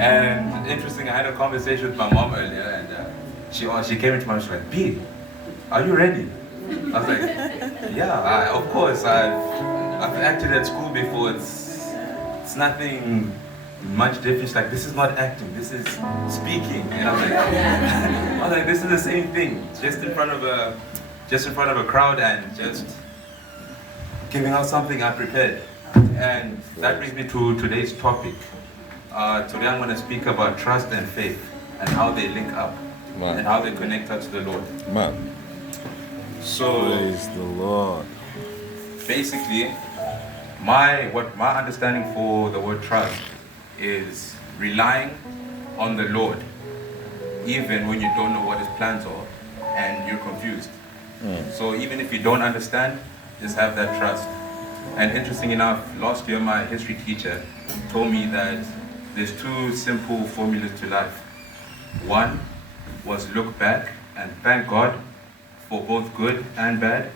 And interesting, I had a conversation with my mom earlier, and she came into my room. She was like, "B, are you ready?" I was like, "Yeah, of course. I've acted at school before. It's nothing much different." She's like, "This is not acting. This is speaking." And I was like, I was like, "This is the same thing. Just in front of a crowd and just giving out something I prepared." And that brings me to today's topic. Today I'm going to speak about trust and faith and how they link up and how they connect us to the Lord. Man. So Praise the Lord. basically, my understanding for the word trust is relying on the Lord, even when you don't know what His plans are and you're confused. So even if you don't understand, just have that trust. And interesting enough, last year my history teacher told me that there's two simple formulas to life. One was look back and thank God for both good and bad.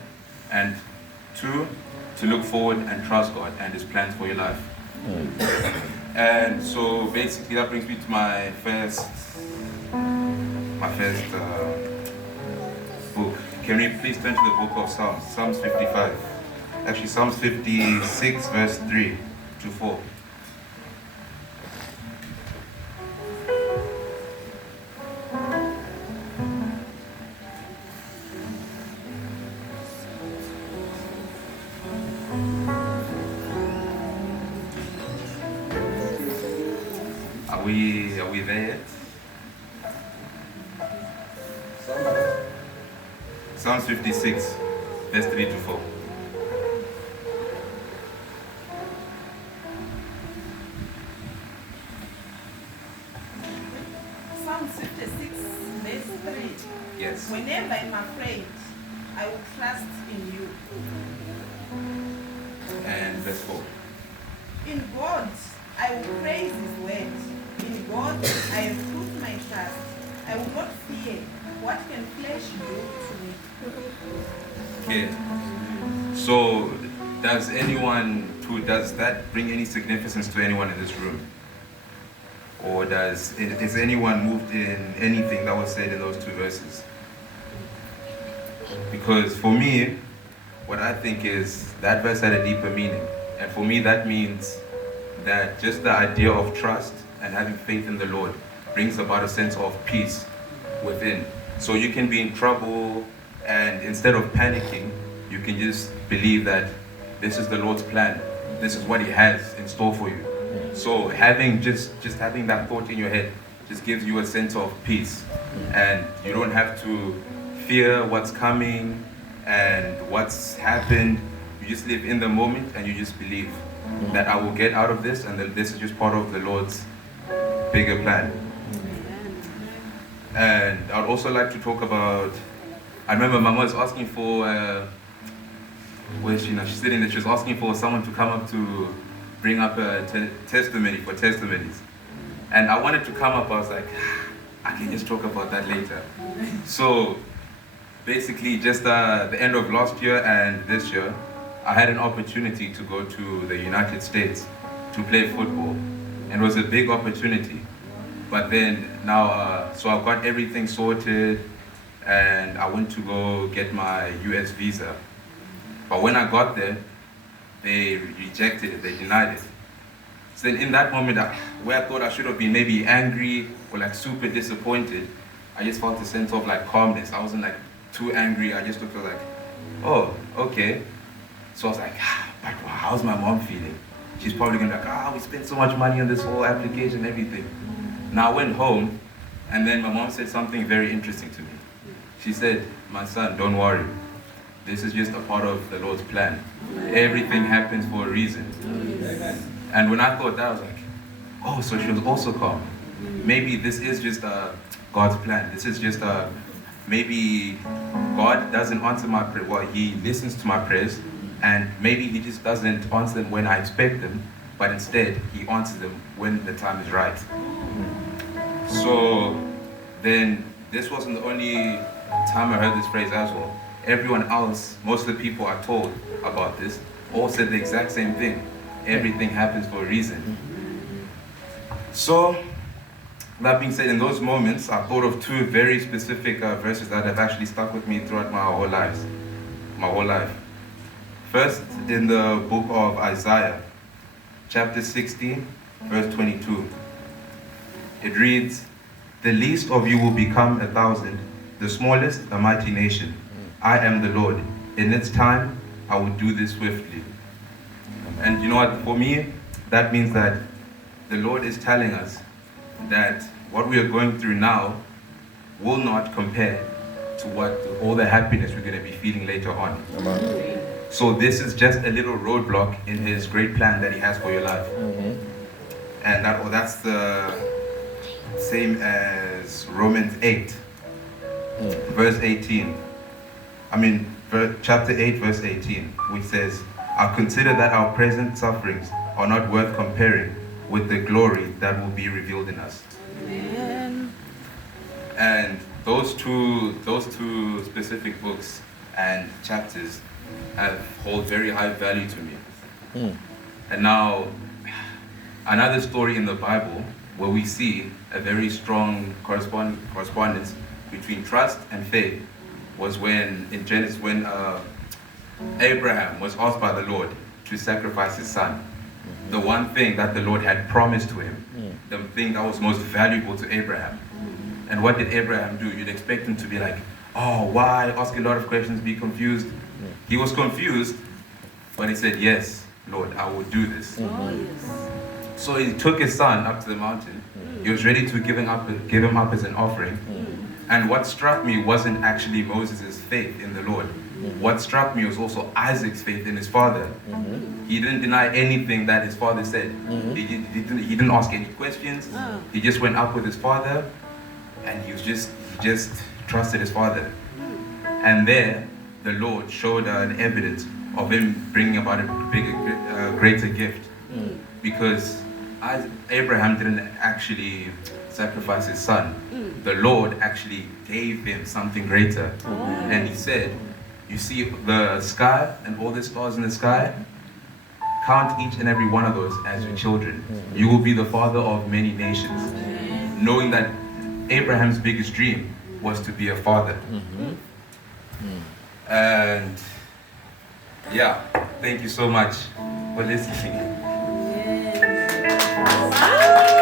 And two, to look forward and trust God and His plans for your life. And so basically that brings me to my first book. Can we please turn to the book of Psalms, Psalms 55. Actually, Psalms 56, verse 3 to 4. Are we there yet? Psalms 56, verse 3 to 4. Psalm 56, verse 3. Yes. Whenever I'm afraid, I will trust in you. And verse 4. In God, I will praise His word. In God, I have put my trust. I will not fear. What can flesh do to me? Okay. So, does that bring any significance to anyone in this room? Or is anyone moved in anything that was said in those two verses? Because for me, what I think is that verse had a deeper meaning. And for me, that means that just the idea of trust and having faith in the Lord brings about a sense of peace within. So you can be in trouble, and instead of panicking, you can just believe that this is the Lord's plan. This is what He has in store for you. So having just having that thought in your head just gives you a sense of peace, and you don't have to fear what's coming and what's happened. You just live in the moment and you just believe that I will get out of this, and that this is just part of the Lord's bigger plan. And I'd also like to talk about, I remember Mama was asking for, where she, she's sitting there, she was asking for someone to come up to bring up a testimony for testimonies. And I wanted to come up, I was like, I can just talk about that later. So basically just the end of last year and this year, I had an opportunity to go to the United States to play football. And it was a big opportunity. But then now, so I got everything sorted and I went to go get my US visa. But when I got there, they rejected it, they denied it. So then in that moment, where I thought I should have been maybe angry or like super disappointed, I just felt a sense of like calmness. I wasn't like too angry, I just looked like, oh, okay. So I was like, but how's my mom feeling? She's probably gonna be like, we spent so much money on this whole application and everything. Now I went home, and then my mom said something very interesting to me. She said, my son, don't worry. This is just a part of the Lord's plan. Everything happens for a reason. And when I thought that, I was like, oh, so she was also calm. Maybe this is just God's plan. This is just maybe God doesn't answer my prayer. Well, He listens to my prayers, and maybe He just doesn't answer them when I expect them, but instead He answers them when the time is right. So then this wasn't the only time I heard this phrase as well. Everyone else, most of the people I told about this, all said the exact same thing. Everything happens for a reason. So, that being said, in those moments, I thought of two very specific verses that have actually stuck with me throughout my whole life. First, in the book of Isaiah, chapter 60, verse 22. It reads, "The least of you will become 1,000, the smallest a mighty nation. I am the Lord. In its time, I will do this swiftly." And you know what? For me, that means that the Lord is telling us that what we are going through now will not compare to all the happiness we're going to be feeling later on. Amen. So this is just a little roadblock in His great plan that He has for your life. And that's the same as Romans 8, verse 18. Chapter 8, verse 18, which says, "I consider that our present sufferings are not worth comparing with the glory that will be revealed in us." Amen. And those two specific books and chapters hold very high value to me. And now, another story in the Bible where we see a very strong correspondence between trust and faith was when in Genesis, when Abraham was asked by the Lord to sacrifice his son. The one thing that the Lord had promised to him, the thing that was most valuable to Abraham. And what did Abraham do? You'd expect him to be like, "Oh, why?" Ask a lot of questions, be confused. He was confused, but he said, "Yes, Lord, I will do this." Oh, yes. So he took his son up to the mountain. He was ready to give him up as an offering. And what struck me wasn't actually Moses' faith in the Lord. What struck me was also Isaac's faith in his father. He didn't deny anything that his father said. He didn't ask any questions. He just went up with his father, and he just trusted his father. And there, the Lord showed an evidence of him bringing about a greater gift. Because Abraham didn't actually sacrifice his son. The Lord actually gave him something greater. And He said, "You see the sky and all the stars in the sky? Count each and every one of those as your children. You will be the father of many nations." Knowing that Abraham's biggest dream was to be a father. And yeah, thank you so much for listening. Wow.